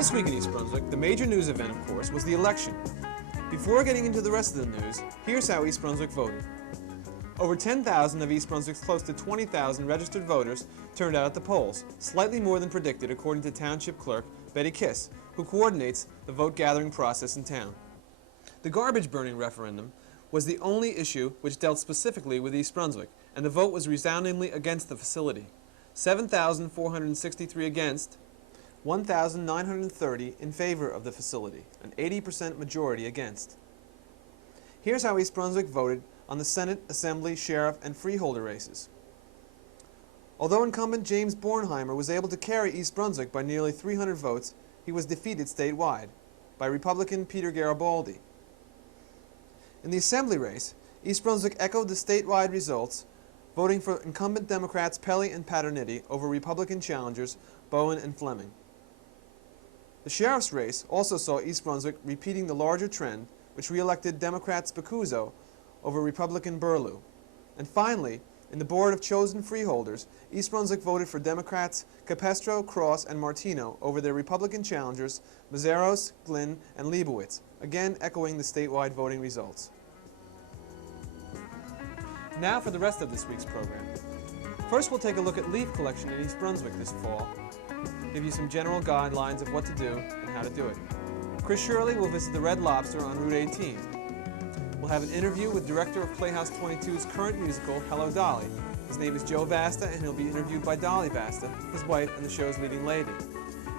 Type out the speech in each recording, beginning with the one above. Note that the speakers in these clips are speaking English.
This week in East Brunswick, the major news event, of course, was the election. Before getting into the rest of the news, here's how East Brunswick voted. Over 10,000 of East Brunswick's close to 20,000 registered voters turned out at the polls, slightly more than predicted according to Township Clerk Betty Kiss, who coordinates the vote-gathering process in town. The garbage burning referendum was the only issue which dealt specifically with East Brunswick, and the vote was resoundingly against the facility. 7,463 against, 1,930 in favor of the facility, an 80% majority against. Here's how East Brunswick voted on the Senate, Assembly, Sheriff, and Freeholder races. Although incumbent James Bornheimer was able to carry East Brunswick by nearly 300 votes, he was defeated statewide by Republican Peter Garibaldi. In the Assembly race, East Brunswick echoed the statewide results, voting for incumbent Democrats Pelly and Paternity over Republican challengers Bowen and Fleming. The Sheriff's race also saw East Brunswick repeating the larger trend, which re-elected Democrat Spicuzzo over Republican Burlew. And finally, in the Board of Chosen Freeholders, East Brunswick voted for Democrats Capestro, Cross, and Martino over their Republican challengers Mazeros, Glynn, and Leibowitz, again echoing the statewide voting results. Now for the rest of this week's program. First, we'll take a look at leaf collection in East Brunswick this fall, give you some general guidelines of what to do and how to do it. Chris Shirley will visit the Red Lobster on Route 18. We'll have an interview with director of Playhouse 22's current musical, Hello Dolly. His name is Joe Vasta, and he'll be interviewed by Dolly Vasta, his wife and the show's leading lady.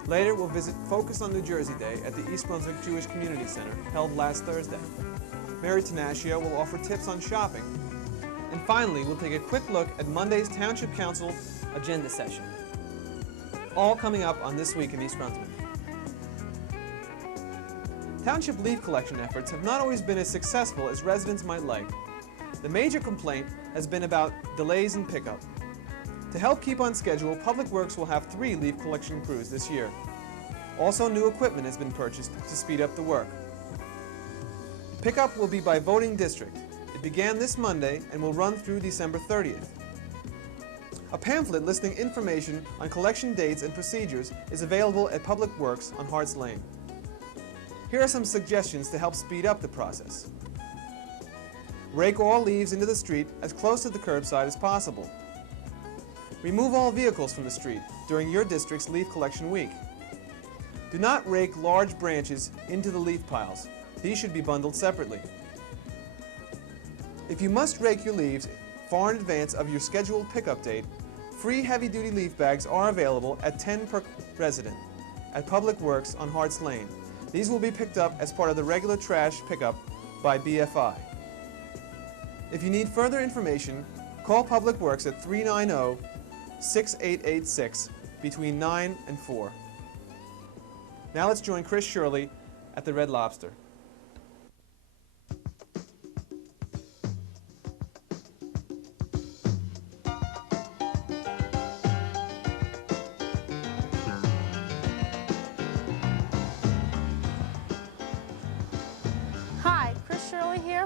Later, we'll visit Focus on New Jersey Day at the East Brunswick Jewish Community Center, held last Thursday. Mary Tenaccio will offer tips on shopping. And finally, we'll take a quick look at Monday's Township Council agenda session. All coming up on This Week in East Brunswick. Township leaf collection efforts have not always been as successful as residents might like. The major complaint has been about delays in pickup. To help keep on schedule, Public Works will have 3 leaf collection crews this year. Also, new equipment has been purchased to speed up the work. Pickup will be by voting district. It began this Monday and will run through December 30th. A pamphlet listing information on collection dates and procedures is available at Public Works on Harts Lane. Here are some suggestions to help speed up the process. Rake all leaves into the street as close to the curbside as possible. Remove all vehicles from the street during your district's leaf collection week. Do not rake large branches into the leaf piles. These should be bundled separately. If you must rake your leaves far in advance of your scheduled pickup date, free heavy-duty leaf bags are available at 10 per resident at Public Works on Harts Lane. These will be picked up as part of the regular trash pickup by BFI. If you need further information, call Public Works at 390-6886 between 9 and 4. Now let's join Chris Shirley at the Red Lobster.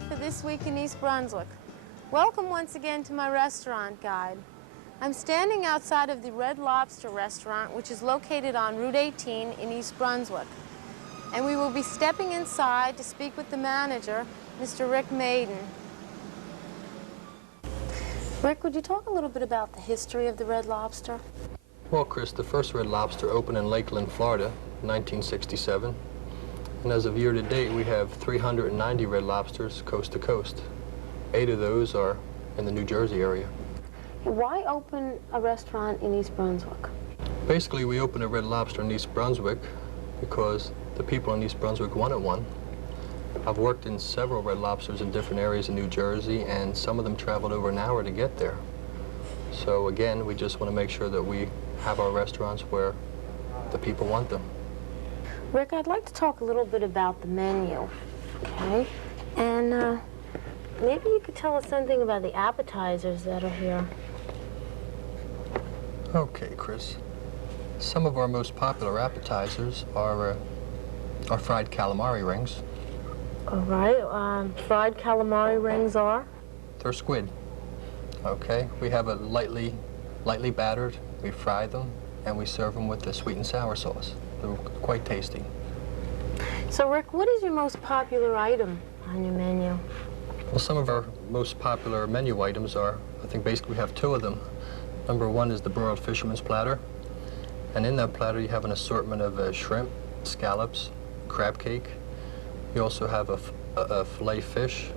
For This Week in East Brunswick. Welcome once again to my restaurant guide. I'm standing outside of the Red Lobster restaurant, which is located on Route 18 in East Brunswick. And we will be stepping inside to speak with the manager, Mr. Rick Maiden. Rick, would you talk a little bit about the history of the Red Lobster? Well, Chris, the first Red Lobster opened in Lakeland, Florida, in 1967. And as of year to date, we have 390 Red Lobsters coast to coast. 8 of those are in the New Jersey area. Why open a restaurant in East Brunswick? Basically, we opened a Red Lobster in East Brunswick because the people in East Brunswick wanted one. I've worked in several Red Lobsters in different areas in New Jersey, and some of them traveled over an hour to get there. So again, we just want to make sure that we have our restaurants where the people want them. Rick, I'd like to talk a little bit about the menu, okay? And maybe you could tell us something about the appetizers that are here. Okay, Chris. Some of our most popular appetizers are fried calamari rings. All right. Fried calamari rings are? They're squid. Okay. We have it lightly battered. We fry them, and we serve them with the sweet and sour sauce. They're quite tasty. So Rick, what is your most popular item on your menu? Well, some of our most popular menu items are, I think basically we have two of them. Number one is the broiled fisherman's platter. And in that platter you have an assortment of shrimp, scallops, crab cake. You also have a filet fish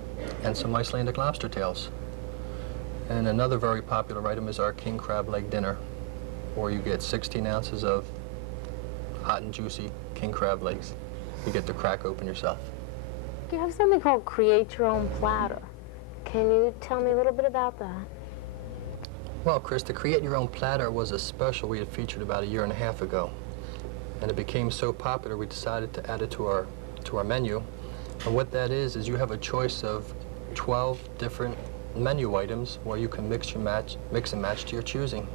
and some Icelandic lobster tails. And another very popular item is our king crab leg dinner, where you get 16 ounces of hot and juicy king crab legs. You get to crack open yourself. You have something called Create Your Own Platter. Can you tell me a little bit about that? Well, Chris, the Create Your Own Platter was a special we had featured about 1.5 years ago. And it became so popular we decided to add it to our menu. And what that is you have a choice of 12 different menu items where you can mix and match to your choosing.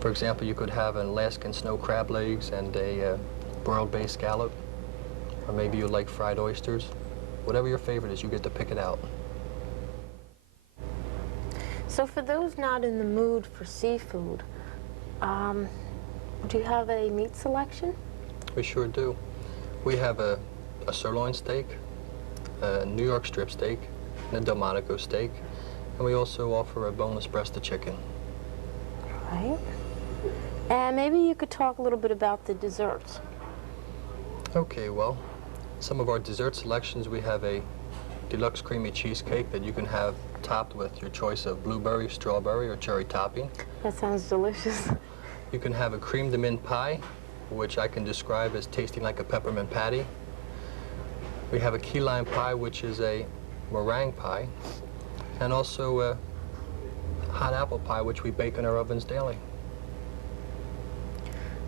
For example, you could have an Alaskan snow crab legs and a broiled bay scallop. Or maybe you like fried oysters. Whatever your favorite is, you get to pick it out. So for those not in the mood for seafood, do you have a meat selection? We sure do. We have a sirloin steak, a New York strip steak, and a Delmonico steak. And we also offer a boneless breast of chicken. Right. And maybe you could talk a little bit about the desserts. Okay, well, some of our dessert selections, we have a deluxe creamy cheesecake that you can have topped with your choice of blueberry, strawberry, or cherry topping. That sounds delicious. You can have a creme de mint pie, which I can describe as tasting like a peppermint patty. We have a key lime pie, which is a meringue pie, and also a hot apple pie, which we bake in our ovens daily.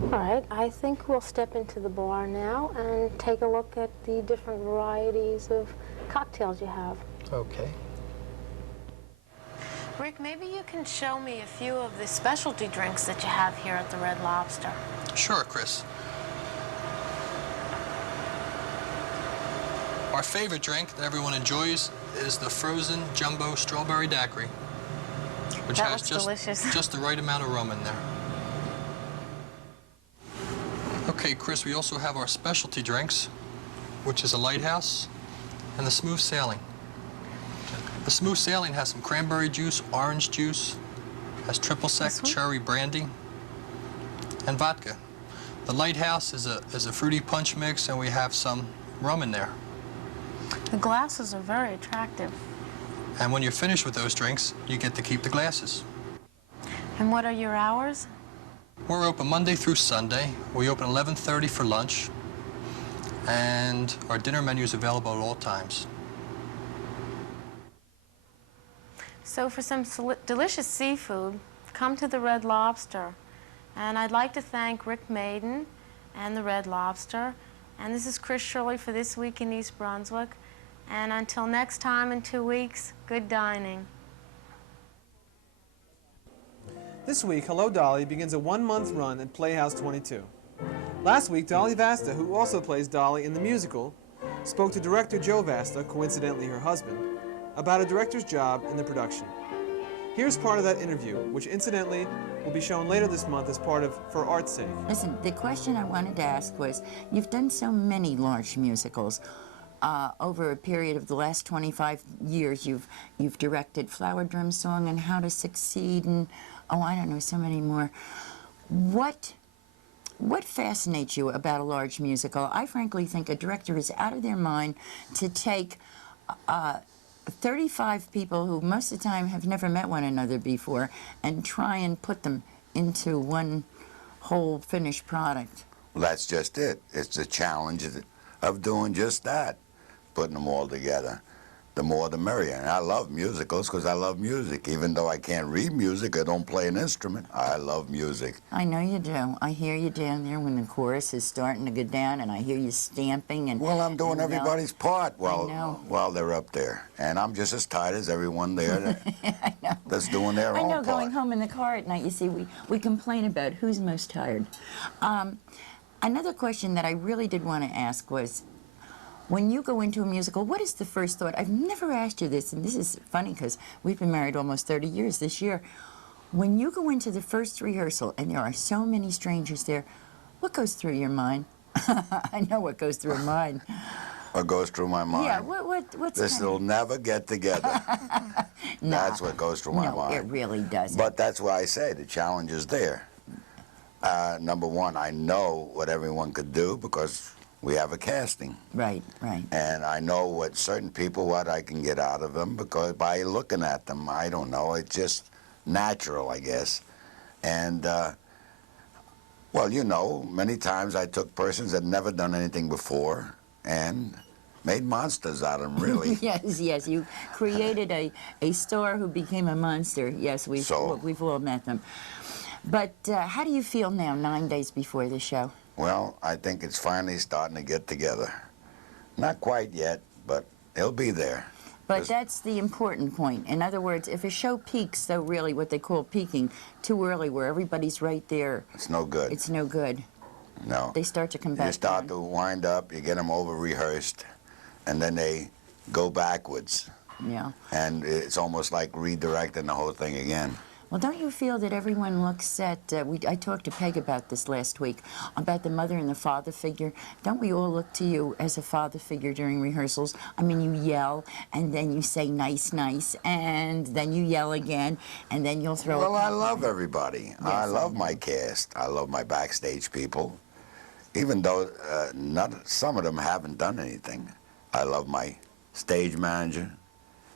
All right, I think we'll step into the bar now and take a look at the different varieties of cocktails you have. Okay. Rick, maybe you can show me a few of the specialty drinks that you have here at the Red Lobster. Sure, Chris. Our favorite drink that everyone enjoys is the frozen jumbo strawberry daiquiri, which That has looks delicious. just the right amount of rum in there. Okay, Chris, we also have our specialty drinks, which is a lighthouse and the smooth sailing. The smooth sailing has some cranberry juice, orange juice, has triple sec cherry brandy, and vodka. The lighthouse is a fruity punch mix, and we have some rum in there. The glasses are very attractive. And when you're finished with those drinks, you get to keep the glasses. And what are your hours? We're open Monday through Sunday. We open 11:30 for lunch, and our dinner menu is available at all times. So for some delicious seafood, come to the Red Lobster. And I'd like to thank Rick Maiden and the Red Lobster. And this is Chris Shirley for This Week in East Brunswick. And until next time in 2 weeks, good dining. This week, Hello Dolly begins a 1-month run at Playhouse 22. Last week, Dolly Vasta, who also plays Dolly in the musical, spoke to director Joe Vasta, coincidentally her husband, about a director's job in the production. Here's part of that interview, which incidentally will be shown later this month as part of For Art's Sake. Listen, the question I wanted to ask was, you've done so many large musicals. Over a period of the last 25 years, you've directed Flower Drum Song and How to Succeed and, oh, I don't know, so many more. What fascinates you about a large musical? I frankly think a director is out of their mind to take 35 people who most of the time have never met one another before and try and put them into one whole finished product. Well, that's just it. It's the challenge of doing just that, putting them all together. The more the merrier. And I love musicals because I love music. Even though I can't read music, I don't play an instrument, I love music. I know you do. I hear you down there when the chorus is starting to go down, and I hear you stamping and... Well, I'm doing everybody's part while they're up there. And I'm just as tired as everyone there I know. that's doing their own part. Going home in the car at night, you see, we complain about who's most tired. Another question that I really did want to ask was, when you go into a musical, what is the first thought? I've never asked you this, and this is funny because we've been married almost 30 years this year. When you go into the first rehearsal and there are so many strangers there, What goes through your mind? I know what goes through mine. What goes through my mind? Yeah, what's This will never get together. No, That's what goes through my no, mind. it really doesn't. But that's why I say the challenge is there. Number one, I know what everyone could do because we have a casting. Right, right. And I know what certain people, what I can get out of them because by looking at them, I don't know, it's just natural, I guess. And, well, you know, many times I took persons that never done anything before and made monsters out of them, really. Yes, yes, you created a star who became a monster. Yes, we've all met them. But how do you feel now, 9 days before the show? Well, I think it's finally starting to get together. Not quite yet, but it'll be there. But that's the important point. In other words, if a show peaks, though really what they call peaking, too early, where everybody's right there, it's no good. It's no good. No. They start to come back. You start down. to wind up, you get them over-rehearsed, and then they go backwards. Yeah. And it's almost like redirecting the whole thing again. Well, don't you feel that everyone looks at, I talked to Peg about this last week, about the mother and the father figure. Don't we all look to you as a father figure during rehearsals? I mean, you yell, and then you say nice, nice, and then you yell again, and then you'll throw Well, I love everybody. Yes, I love my cast. I love my backstage people. Even though some of them haven't done anything. I love my stage manager.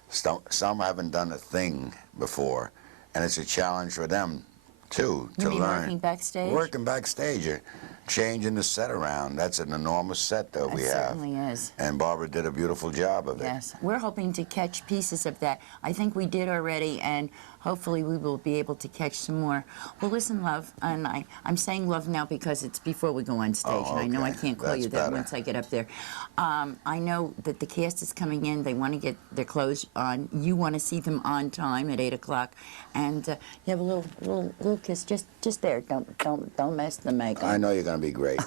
Some haven't done a thing before. And it's a challenge for them, too, to You mean learn. working backstage? Working backstage. You're changing the set around. That's an enormous set that we have. It certainly is. And Barbara did a beautiful job of it. Yes. We're hoping to catch pieces of that. I think we did already, and hopefully we will be able to catch some more. Well, listen, love, and I'm saying love now because it's before we go on stage, and I know I can't call That's you that better. once I get up there. I know that the cast is coming in. They want to get their clothes on. You want to see them on time at 8 o'clock, and you have a little kiss just there. Don't mess the makeup. I know you're going to be great.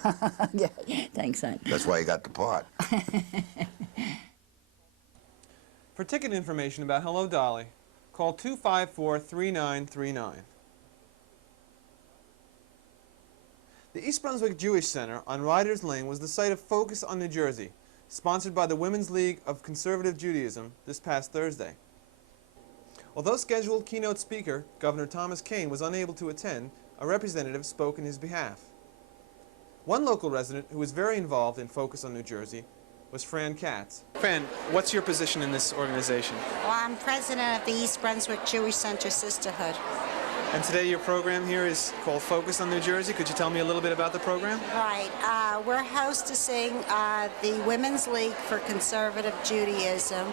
Yeah. Thanks, hon. That's why you got the part. For ticket information about Hello Dolly, call 254-3939. The East Brunswick Jewish Center on Riders Lane was the site of Focus on New Jersey, sponsored by the Women's League of Conservative Judaism this past Thursday. Although scheduled keynote speaker Governor Thomas Kean was unable to attend, a representative spoke in his behalf. One local resident who was very involved in Focus on New Jersey was Fran Katz. Fran, what's your position in this organization? Well, I'm president of the East Brunswick Jewish Center Sisterhood. And today your program here is called Focus on New Jersey. Could you tell me a little bit about the program? Right. We're hostessing the Women's League for Conservative Judaism.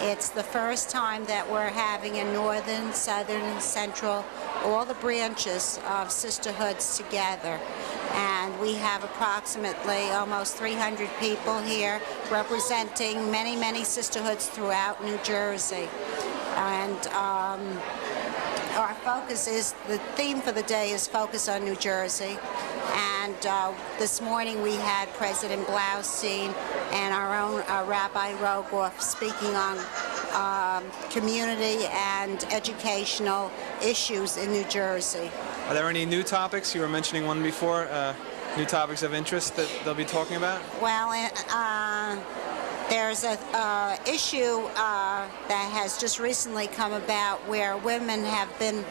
It's the first time that we're having a northern, southern, and central, all the branches of sisterhoods together. And we have approximately almost 300 people here representing many, many sisterhoods throughout New Jersey. And our focus is, the theme for the day is Focus on New Jersey. And this morning we had President Blaustein and our own Rabbi Rogoff speaking on community and educational issues in New Jersey. Are there any new topics? You were mentioning one before, new topics of interest that they'll be talking about? Well, there's an issue that has just recently come about where women have been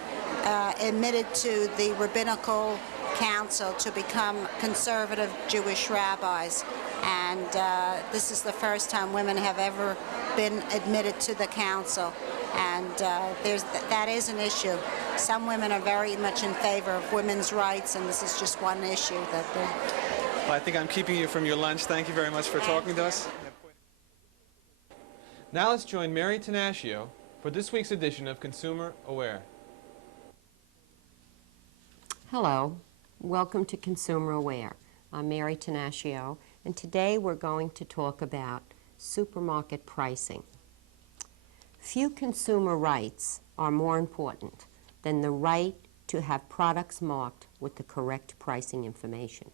admitted to the Rabbinical Council to become conservative Jewish rabbis. And this is the first time women have ever been admitted to the council. And that is an issue. Some women are very much in favor of women's rights, and this is just one issue that they're... Well, I think I'm keeping you from your lunch. Thank you very much for talking to us. Now let's join Mary Tenaccio for this week's edition of Consumer Aware. Hello, welcome to Consumer Aware. I'm Mary Tenaccio, and today we're going to talk about supermarket pricing. Few consumer rights are more important than the right to have products marked with the correct pricing information.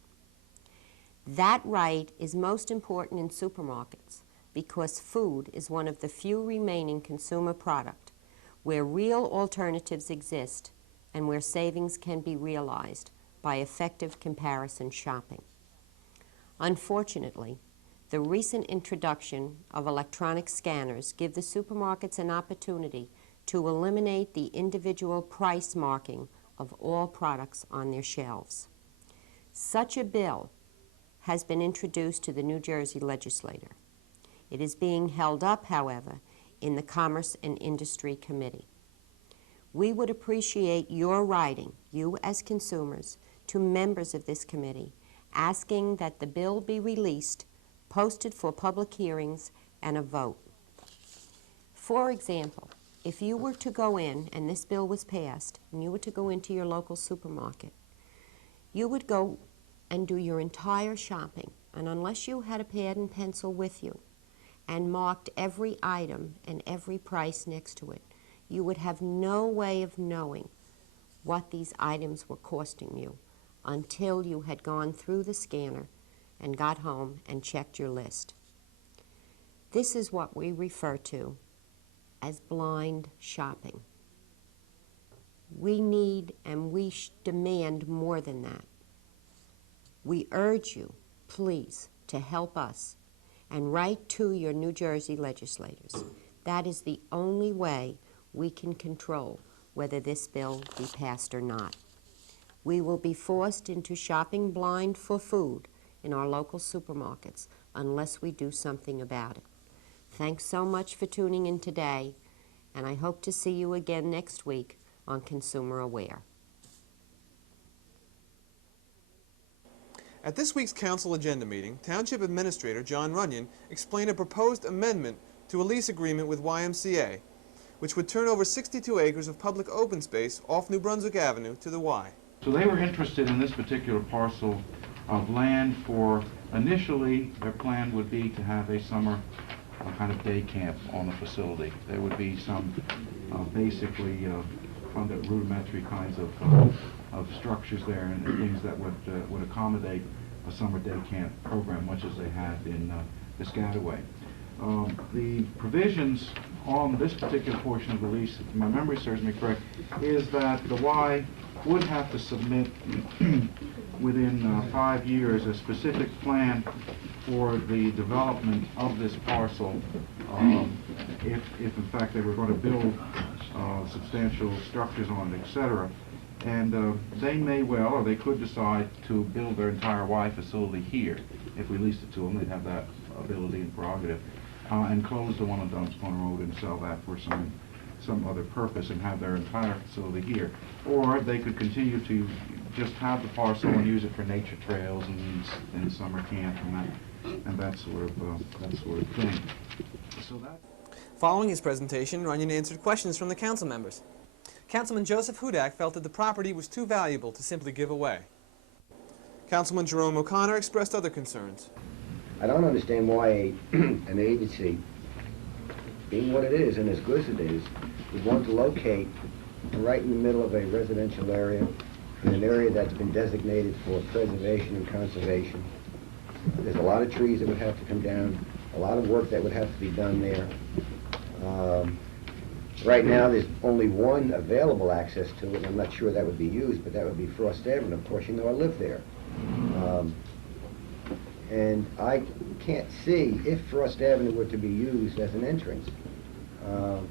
That right is most important in supermarkets because food is one of the few remaining consumer products where real alternatives exist and where savings can be realized by effective comparison shopping. Unfortunately, the recent introduction of electronic scanners give the supermarkets an opportunity to eliminate the individual price marking of all products on their shelves. Such a bill has been introduced to the New Jersey legislature. It is being held up, however, in the Commerce and Industry Committee. We would appreciate your writing, you as consumers, to members of this committee, asking that the bill be released, posted for public hearings, and a vote. For example, if you were to go in, and this bill was passed, and you were to go into your local supermarket, you would go and do your entire shopping, and unless you had a pad and pencil with you and marked every item and every price next to it, you would have no way of knowing what these items were costing you until you had gone through the scanner and got home and checked your list. This is what we refer to as blind shopping. We need and we demand more than that. We urge you, please, to help us and write to your New Jersey legislators. That is the only way we can control whether this bill be passed or not. We will be forced into shopping blind for food in our local supermarkets unless we do something about it. Thanks so much for tuning in today, and I hope to see you again next week on Consumer Aware. At this week's council agenda meeting, Township Administrator John Runyon explained a proposed amendment to a lease agreement with YMCA, which would turn over 62 acres of public open space off New Brunswick Avenue to the Y. So they were interested in this particular parcel of land for, initially, their plan would be to have a summer kind of day camp on the facility. There would be some basically rudimentary kinds of structures there and things that would accommodate a summer day camp program, much as they had in Piscataway. The provisions on this particular portion of the lease, if my memory serves me correct, is that the Y would have to submit within 5 years a specific plan for the development of this parcel if in fact they were going to build substantial structures on it, etc. And they may well, or they could decide to build their entire Y facility here. If we leased it to them, they'd have that ability and prerogative. And close the one on Dump's Corner Road and sell that for some other purpose and have their entire facility here. Or they could continue to just have the parcel and use it for nature trails and summer camp and that sort of thing. So that. Following his presentation, Runyon answered questions from the council members. Councilman Joseph Hudak felt that the property was too valuable to simply give away. Councilman Jerome O'Connor expressed other concerns. I don't understand why an agency, being what it is and as good as it is, would want to locate right in the middle of a residential area, in an area that's been designated for preservation and conservation. There's a lot of trees that would have to come down, a lot of work that would have to be done there. Right now, there's only one available access to it, and I'm not sure that would be used, but that would be Frost Avenue. Of course, you know I live there. And I can't see, if Frost Avenue were to be used as an entrance,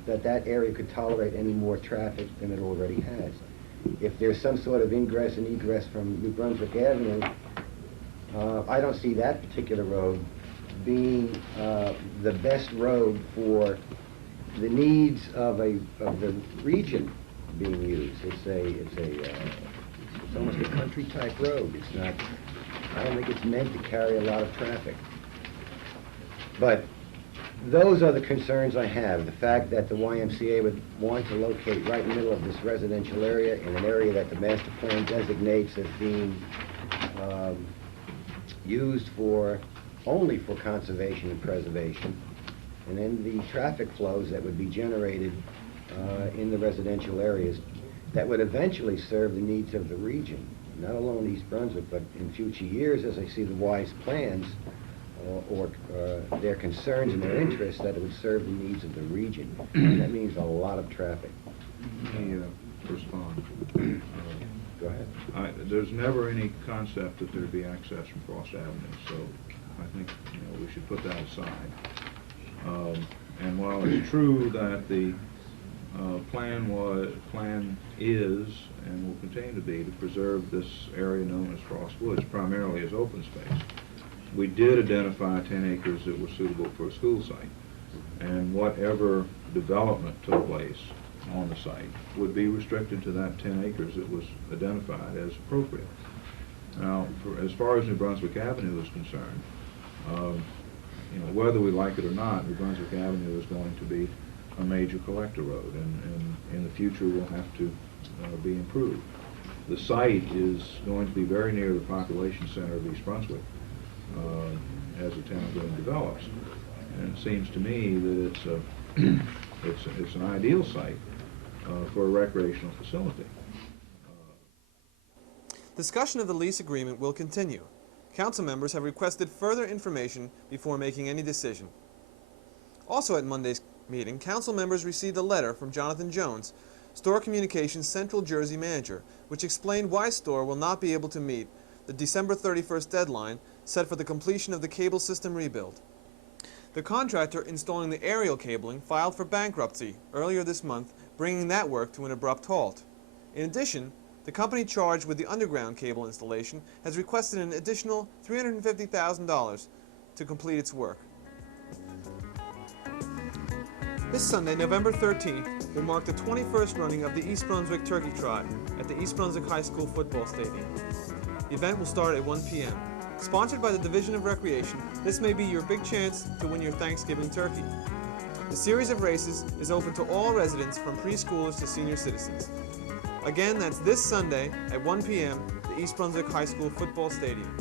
that area could tolerate any more traffic than it already has. If there's some sort of ingress and egress from New Brunswick Avenue, I don't see that particular road being the best road for the needs of the region being used. It's almost a country type road. It's not. I don't think it's meant to carry a lot of traffic. But those are the concerns I have. The fact that the YMCA would want to locate right in the middle of this residential area, in an area that the master plan designates as being used only for conservation and preservation. And then the traffic flows that would be generated in the residential areas that would eventually serve the needs of the region. Not alone East Brunswick, but in future years, as I see the Y's plans or their concerns and their interests, that it would serve the needs of the region. And that means a lot of traffic. Let me respond. Go ahead. There's never any concept that there'd be access from Frost Avenue, so I think we should put that aside. And while it's true that the plan is and will continue to be to preserve this area known as Frost Woods primarily as open space, we did identify 10 acres that was suitable for a school site, and whatever development took place on the site would be restricted to that 10 acres that was identified as appropriate. Now, as far as New Brunswick Avenue is concerned, whether we like it or not, New Brunswick Avenue is going to be a major collector road, and in the future will have to be improved. The site is going to be very near the population center of East Brunswick as the town really develops, and it seems to me that it's an ideal site for a recreational facility. Discussion of the lease agreement will continue. Council members have requested further information before making any decision. Also at Monday's meeting, council members received a letter from Jonathan Jones, Store Communications Central Jersey manager, which explained why Store will not be able to meet the December 31st deadline set for the completion of the cable system rebuild. The contractor installing the aerial cabling filed for bankruptcy earlier this month, bringing that work to an abrupt halt. In addition, the company charged with the underground cable installation has requested an additional $350,000 to complete its work. This Sunday, November 13th, will mark the 21st running of the East Brunswick Turkey Trot at the East Brunswick High School football stadium. The event will start at 1 p.m. Sponsored by the Division of Recreation, this may be your big chance to win your Thanksgiving turkey. The series of races is open to all residents from preschoolers to senior citizens. Again, that's this Sunday at 1 p.m. at the East Brunswick High School football stadium.